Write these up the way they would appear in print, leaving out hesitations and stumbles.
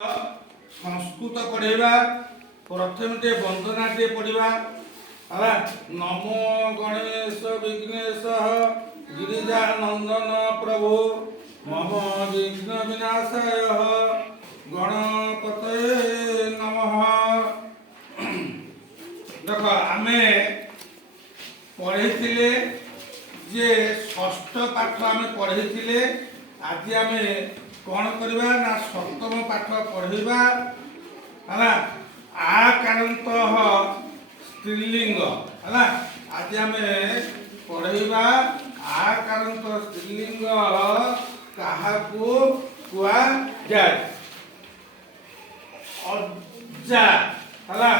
संस्कृत पढ़ेबा प्रथम टे वंदना टे पढ़िबा हला नमो गणेश विघ्नेश गिरिजा नंदन प्रभु मम विघ्न विनाशाय गणपतये नमः। देख आमे पढ़े जे षष्ठ पाठ आमे पढ़े आज आमे कौन करवा ना सप्तम पाठ पढ़ा है आकारांत स्त्रीलिंग है आज आम पढ़ा आकारांत स्त्रीलिंग क्या कुआ जाए अज्जा है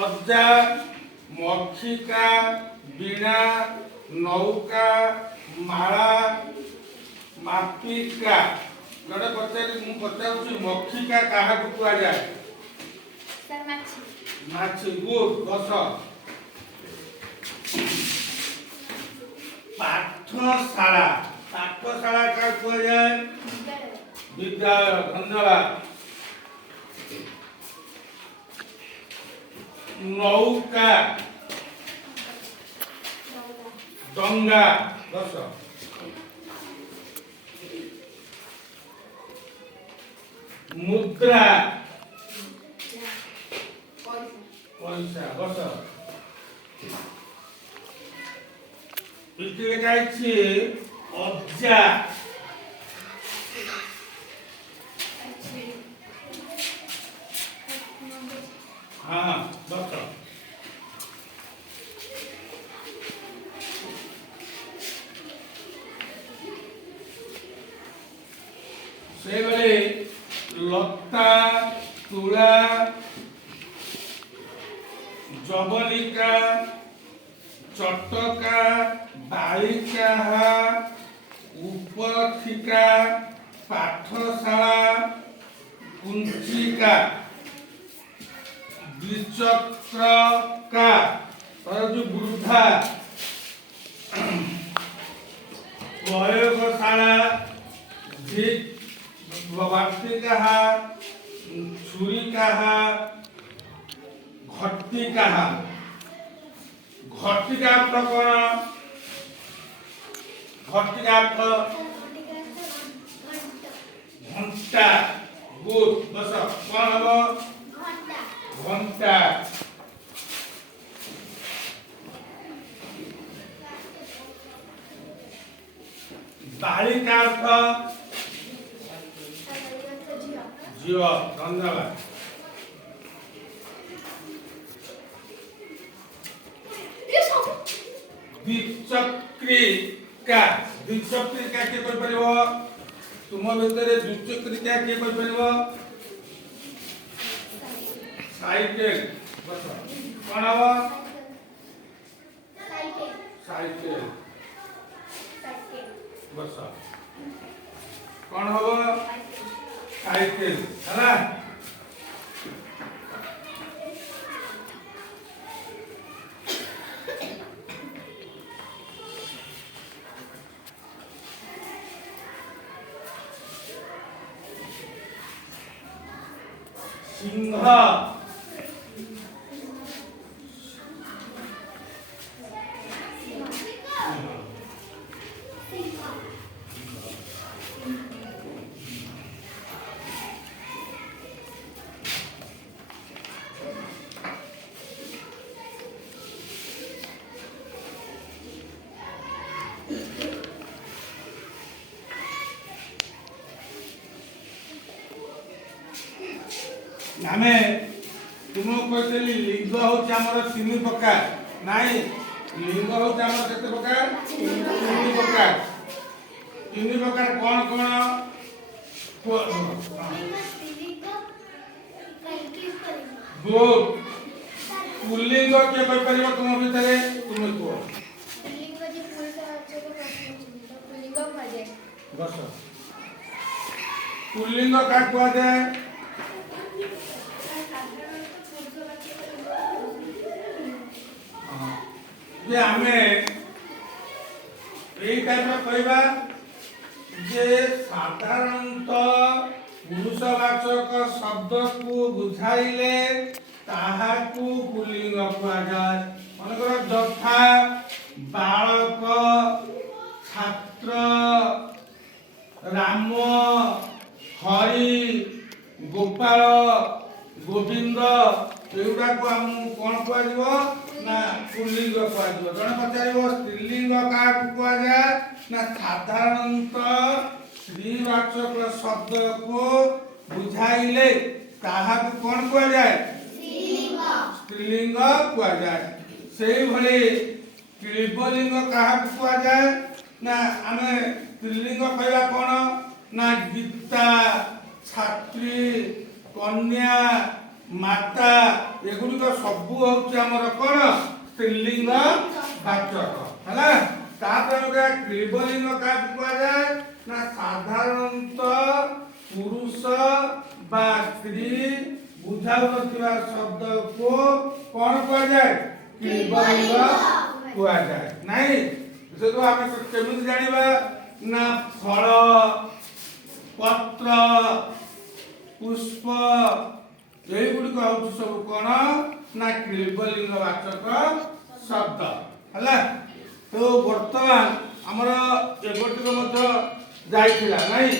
अज्जा मक्षिका बीणा नौका माला मापिका जड़े पचार मक्षिका क्या कुआ जाए माछी गुड दस पाठशाला पाठशाला क्या कुआ जाए विद्यालय धन्यवाद। नौका डंगा दस मुद्रा पैसा दस अज्जा हाँ दस से लता तुला जबनिका चटका बालिका उपथिका पाठशाला कुंचिका द्विचक्रका जो वृद्धा प्रयोगशाला वार्तिका छुरिका घटिका घटिका प्रकरण घटिका घंटा गुड बस कौन हम घंटा बालिका जीव धन्यवाद। द्विचक्रिका द्विचक्रिका के कोई परिबो तुम भीतर द्विचक्रिका के कोई परिबो साइकिल बस कोन हबो साइकिल बस कोन हबो साइकिल है सिंह आमे तुम कहली लिंग हूँ आमर तीन प्रकार नाई लिंग हूँ आम केते प्रकार तीन प्रकार कौन कौन पुल्लिंग के पार तुम भितर तुम कह पुल्लिंग क्या कह जाए जे हमें यही टाइप कहवा जे साधारणतः ପୁରୁଷବାଚକ ଶବ୍ଦକୁ ବୁଝାଇଲେ ତାହାକୁ ପୁଲ୍ଲିଙ୍ଗ କୁହାଯାଏ। ମନେକର ଯଥା, ବାଳକ, ଛାତ୍ର, ରାମ, ହରି, ଗୋପାଳ, ଗୋବିନ୍ଦ, ଏଗୁଡ଼ାକୁ ଆମକୁ କ'ଣ କୁହାଯିବ ନା ପୁଲ୍ଲିଙ୍ଗ କୁହାଯିବ। ଜଣେ ପଚାରିବ ସ୍ତ୍ରୀଲିଙ୍ଗ କାହାକୁ କୁହାଯାଏ ନା ସାଧାରଣତଃ ସ୍ତ୍ରୀବାଚକ ଶବ୍ଦକୁ ବୁଝାଇଲେ ତାହାକୁ କ'ଣ କୁହାଯାଏ ସ୍ତ୍ରୀଲିଙ୍ଗ କୁହାଯାଏ। ସେଇଭଳି କ୍ଳୀବଲିଙ୍ଗ କାହାକୁ କୁହାଯାଏ ନା ଆମେ ସ୍ତ୍ରୀଲିଙ୍ଗ କହିବା କ'ଣ ନା ଗୀତା, ଛାତ୍ରୀ, କନ୍ୟା, ମାତା, ଏଗୁଡ଼ିକ ସବୁ ହେଉଛି ଆମର କ'ଣ ସ୍ତ୍ରୀଲିଙ୍ଗ ବାଚକ ହେଲା। ତାପରେ କ୍ଳୀବଲିଙ୍ଗ କାହାକୁ କୁହାଯାଏ ନା ସାଧାରଣତଃ ପୁରୁଷ ବା ସ୍ତ୍ରୀ ବୁଝାଉନଥିବା ଶବ୍ଦକୁ କ'ଣ କୁହାଯାଏ କ୍ଳୀବଲିଙ୍ଗ କୁହାଯାଏ। ନାଇଁ ସେଠୁ ଆମେ କେମିତି ଜାଣିବା ନା ଫଳ, ପତ୍ର, ପୁଷ୍ପ ଏଇଗୁଡ଼ିକ ହେଉଛି ସବୁ କ'ଣ ନା କ୍ଳୀବଲିଙ୍ଗ ବାଚକ ଶବ୍ଦ ହେଲା। ତ ବର୍ତ୍ତମାନ ଆମର ଏଗୋଟିକ ମଧ୍ୟ ଯାଇଥିଲା ନାଇଁ।